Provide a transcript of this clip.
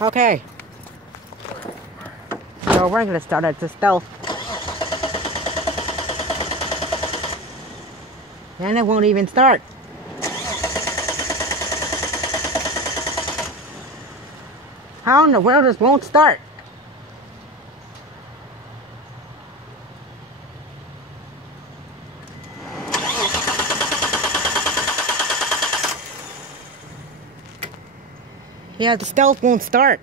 Okay. So we're gonna start at the stealth. And it won't even start. How in the world this won't start? Yeah, the stealth won't start.